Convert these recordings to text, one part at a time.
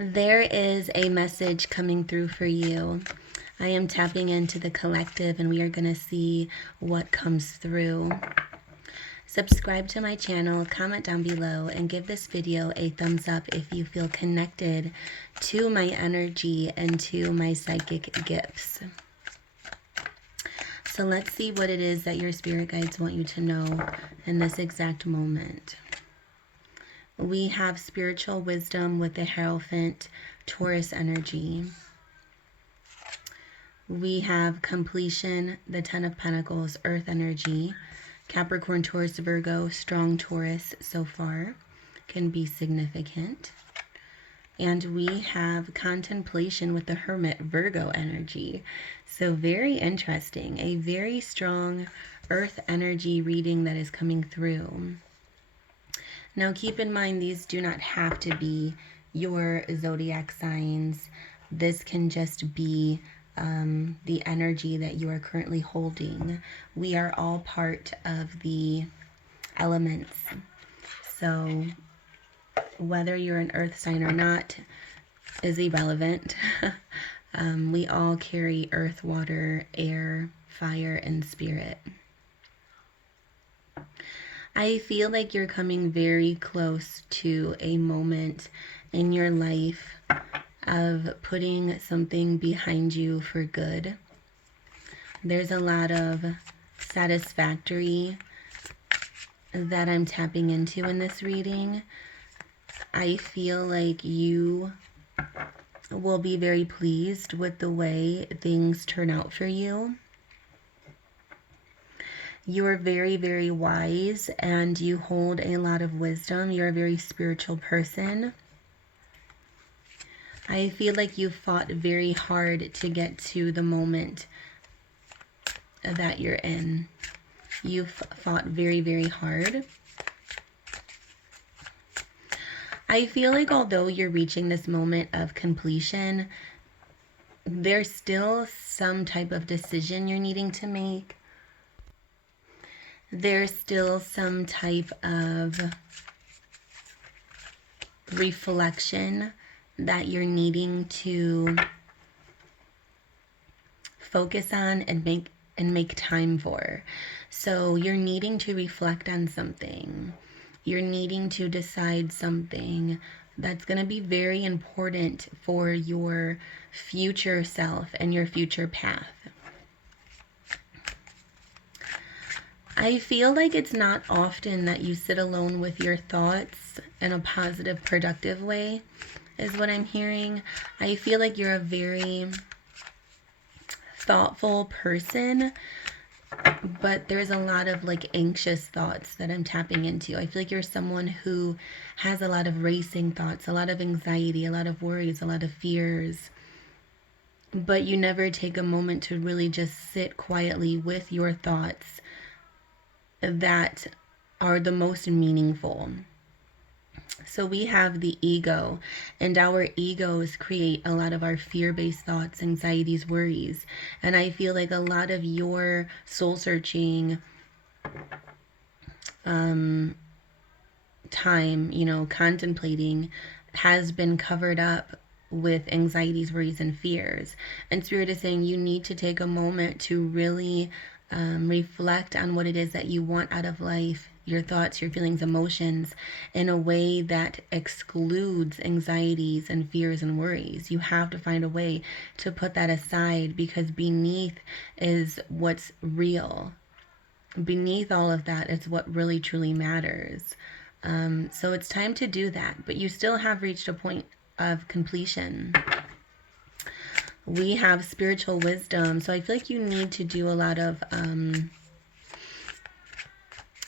There is a message coming through for you. I am tapping into the collective and we are going to see what comes through. Subscribe to my channel, comment down below, and give this video a thumbs up if you feel connected to my energy and to my psychic gifts. So let's see what it is that your spirit guides want you to know in this exact moment. We have spiritual wisdom with the Hierophant, Taurus energy. We have completion, the Ten of Pentacles, Earth energy. Capricorn, Taurus, Virgo, strong Taurus so far can be significant. And we have contemplation with the Hermit, Virgo energy. So very interesting. A very strong Earth energy reading that is coming through. Now keep in mind, these do not have to be your zodiac signs. This can just be the energy that you are currently holding. We are all part of the elements. So whether you're an earth sign or not is irrelevant. We all carry earth, water, air, fire, and spirit. I feel like you're coming very close to a moment in your life of putting something behind you for good. There's a lot of satisfactory that I'm tapping into in this reading. I feel like you will be very pleased with the way things turn out for you. You are very, very wise and you hold a lot of wisdom. You're a very spiritual person. I feel like you fought very hard to get to the moment that you're in. You've fought very, very hard. I feel like although you're reaching this moment of completion, there's still some type of decision you're needing to make. There's still some type of reflection that you're needing to focus on and make time for. So you're needing to reflect on something. You're needing to decide something that's going to be very important for your future self and your future path. I feel like it's not often that you sit alone with your thoughts in a positive, productive way, is what I'm hearing. I feel like you're a very thoughtful person, but there's a lot of like anxious thoughts that I'm tapping into. I feel like you're someone who has a lot of racing thoughts, a lot of anxiety, a lot of worries, a lot of fears, but you never take a moment to really just sit quietly with your thoughts that are the most meaningful. So we have the ego, and our egos create a lot of our fear-based thoughts, anxieties, worries. And I feel like a lot of your soul-searching time, contemplating has been covered up with anxieties, worries, and fears. And Spirit is saying you need to take a moment to really reflect on what it is that you want out of life, your thoughts, your feelings, emotions, in a way that excludes anxieties and fears and worries. You have to find a way to put that aside, because beneath is what's real. Beneath all of that is what really truly matters. So it's time to do that, but you still have reached a point of completion. We have spiritual wisdom. So I feel like you need to do a lot of,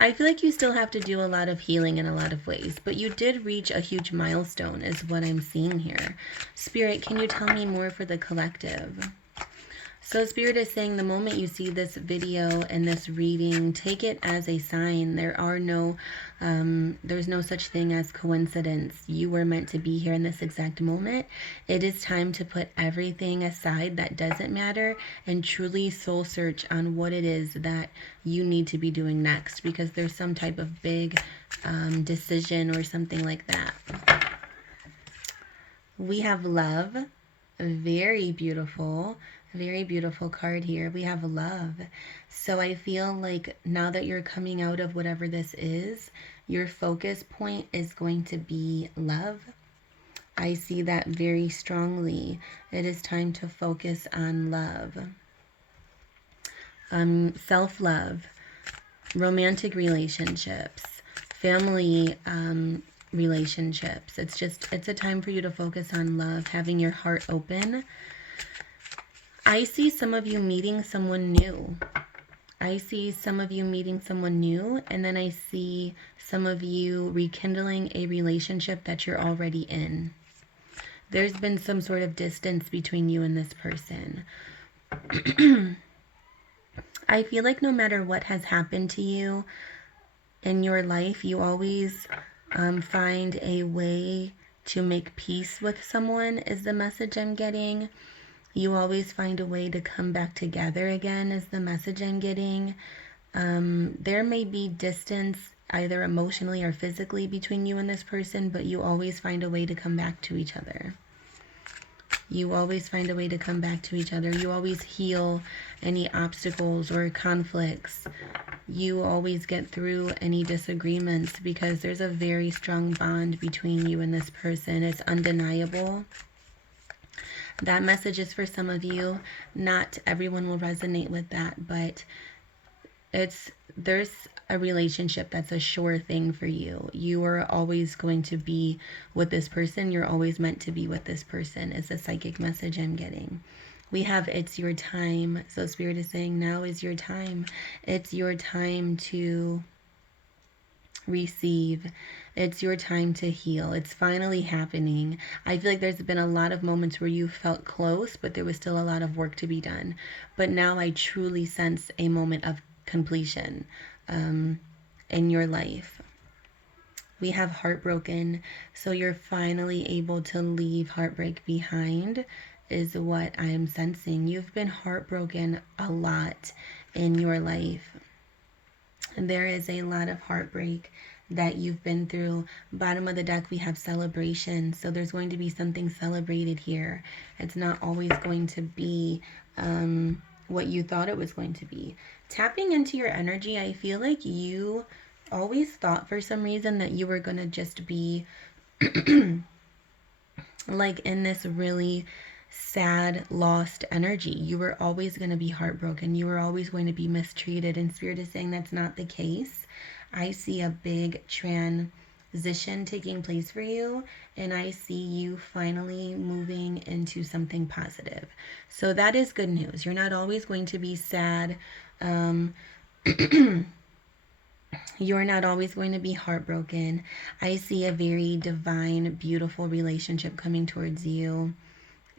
I feel like you still have to do a lot of healing in a lot of ways, but you did reach a huge milestone is what I'm seeing here. Spirit, can you tell me more for the collective? So Spirit is saying the moment you see this video and this reading, take it as a sign. There are no, there's no such thing as coincidence. You were meant to be here in this exact moment. It is time to put everything aside that doesn't matter and truly soul search on what it is that you need to be doing next, because there's some type of big decision or something like that. We have love. Very beautiful card here. We have love. So I feel like now that you're coming out of whatever this is, your focus point is going to be love. I see that very strongly. It is time to focus on love. Self-love, romantic relationships, family relationships. It's a time for you to focus on love, having your heart open. I see some of you meeting someone new. I see some of you meeting someone new, and then I see some of you rekindling a relationship that you're already in. There's been some sort of distance between you and this person. I feel like no matter what has happened to you in your life, you always find a way to make peace with someone, is the message I'm getting. You always find a way to come back together again, is the message I'm getting. There may be distance, either emotionally or physically, between you and this person, but you always find a way to come back to each other. You always find a way to come back to each other. You always heal any obstacles or conflicts. You always get through any disagreements because there's a very strong bond between you and this person. It's undeniable. That message is for some of you. Not everyone will resonate with that, but there's a relationship that's a sure thing for you. You are always going to be with this person. You're always meant to be with this person, is the psychic message I'm getting. We have it's your time. So Spirit is saying now is your time. It's your time to receive. It's your time to heal. It's finally happening. I feel like there's been a lot of moments where you felt close, but there was still a lot of work to be done. But now I truly sense a moment of completion in your life. We have heartbroken, so you're finally able to leave heartbreak behind, is what I am sensing. You've been heartbroken a lot in your life. There is a lot of heartbreak that you've been through. Bottom of the deck, we have celebration. So there's going to be something celebrated here. It's not always going to be what you thought it was going to be. Tapping into your energy, I feel like you always thought for some reason that you were going to just be like in this really sad, lost energy. You were always going to be heartbroken. You were always going to be mistreated. And Spirit is saying that's not the case. I see a big transition taking place for you, and I see you finally moving into something positive. So that is good news. You're not always going to be sad. You're not always going to be heartbroken. I see a very divine, beautiful relationship coming towards you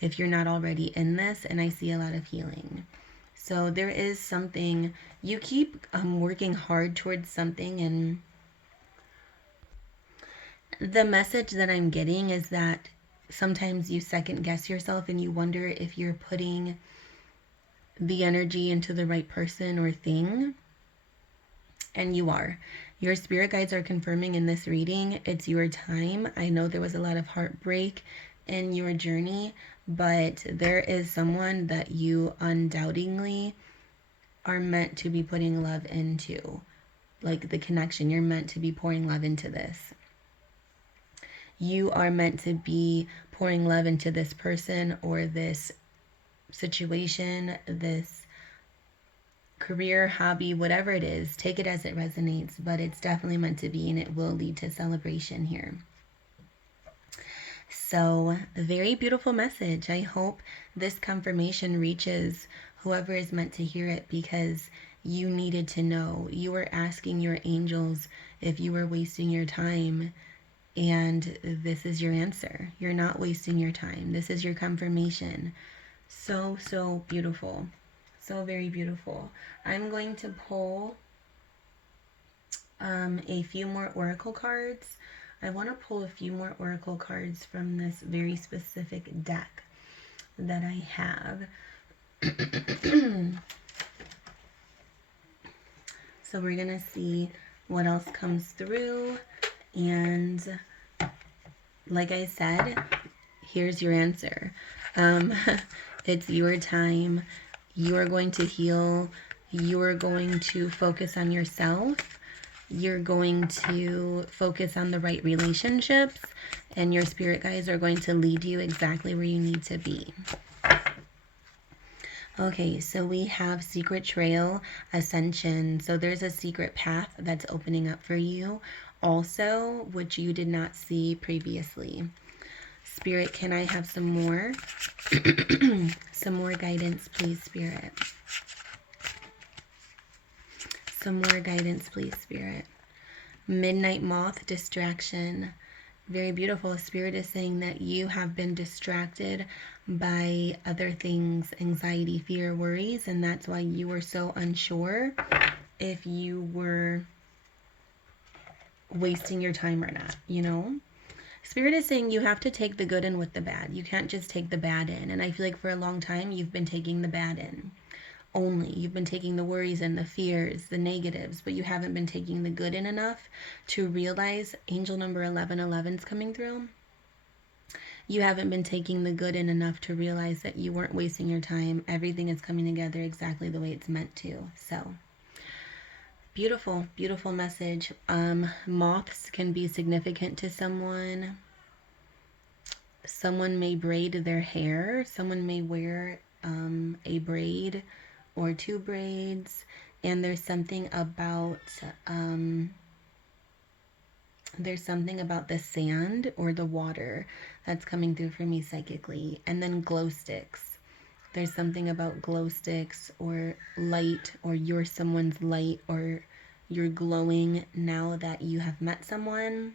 if you're not already in this, and I see a lot of healing. So there is something, you keep working hard towards something, and the message that I'm getting is that sometimes you second guess yourself and you wonder if you're putting the energy into the right person or thing, and you are. Your spirit guides are confirming in this reading it's your time. I know there was a lot of heartbreak in your journey, but there is someone that you undoubtedly are meant to be putting love into. Like the connection, you're meant to be pouring love into this. You are meant to be pouring love into this person or this situation, this career, hobby, whatever it is. Take it as it resonates, but it's definitely meant to be, and it will lead to celebration here. So, a very beautiful message. I hope this confirmation reaches whoever is meant to hear it, because you needed to know. You were asking your angels if you were wasting your time, and this is your answer. You're not wasting your time. This is your confirmation. So, so beautiful. So very beautiful. I'm going to pull a few more oracle cards. I want to pull a few more oracle cards from this very specific deck that I have. So we're going to see what else comes through. And like I said, here's your answer. It's your time. You're going to heal. You're going to focus on yourself. You're going to focus on the right relationships, and your spirit guides are going to lead you exactly where you need to be. Okay, so we have Secret Trail, Ascension. So there's a secret path that's opening up for you also, which you did not see previously. Spirit, can I have some more? Some more guidance, please, Spirit. Some more guidance, please, Spirit. Midnight Moth, distraction. Very beautiful. Spirit is saying that you have been distracted by other things, anxiety, fear, worries, and that's why you were so unsure if you were wasting your time or not, you know? Spirit is saying you have to take the good in with the bad. You can't just take the bad in. And I feel like for a long time, you've been taking the bad in only. You've been taking the worries and the fears, the negatives, but you haven't been taking the good in enough to realize angel number 1111 is coming through. You haven't been taking the good in enough to realize that you weren't wasting your time. Everything is coming together exactly the way it's meant to. So beautiful, beautiful message. Moths can be significant to someone. Someone may braid their hair. Someone may wear a braid or two braids. And there's something about the sand or the water that's coming through for me psychically. And then glow sticks. There's something about glow sticks or light, or you're someone's light, or you're glowing now that you have met someone.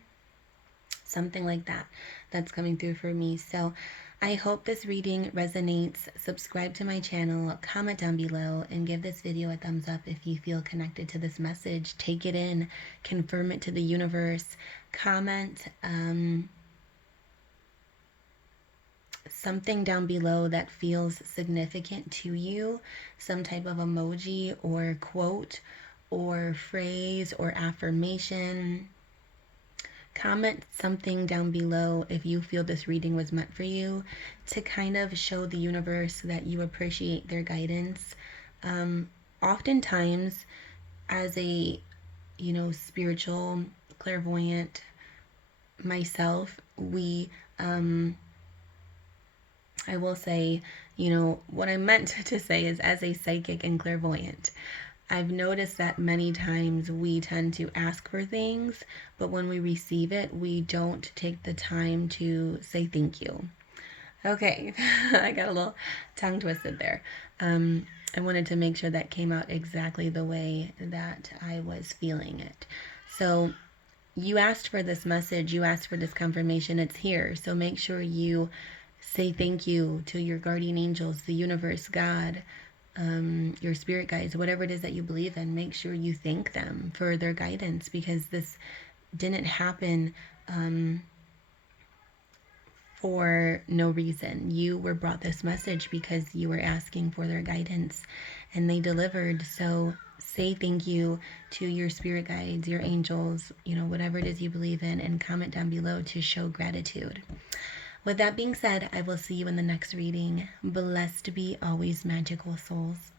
Something like that that's coming through for me. So I hope this reading resonates. Subscribe to my channel, comment down below, and give this video a thumbs up if you feel connected to this message. Take it in, confirm it to the universe, comment something down below that feels significant to you, some type of emoji or quote or phrase or affirmation. Comment something down below if you feel this reading was meant for you, to kind of show the universe that you appreciate their guidance. Oftentimes, as a, spiritual clairvoyant myself, I will say, what I meant to say is, as a psychic and clairvoyant, I've noticed that many times we tend to ask for things, but when we receive it, we don't take the time to say thank you. Okay, I got a little tongue twisted there. I wanted to make sure that came out exactly the way that I was feeling it. So you asked for this message, you asked for this confirmation, it's here. So make sure you say thank you to your guardian angels, the universe, God, your spirit guides, whatever it is that you believe in. Make sure you thank them for their guidance, because this didn't happen for no reason. You were brought this message because you were asking for their guidance, and they delivered. So say thank you to your spirit guides, your angels, whatever it is you believe in, and comment down below to show gratitude. With that being said, I will see you in the next reading. Blessed be always, magical souls.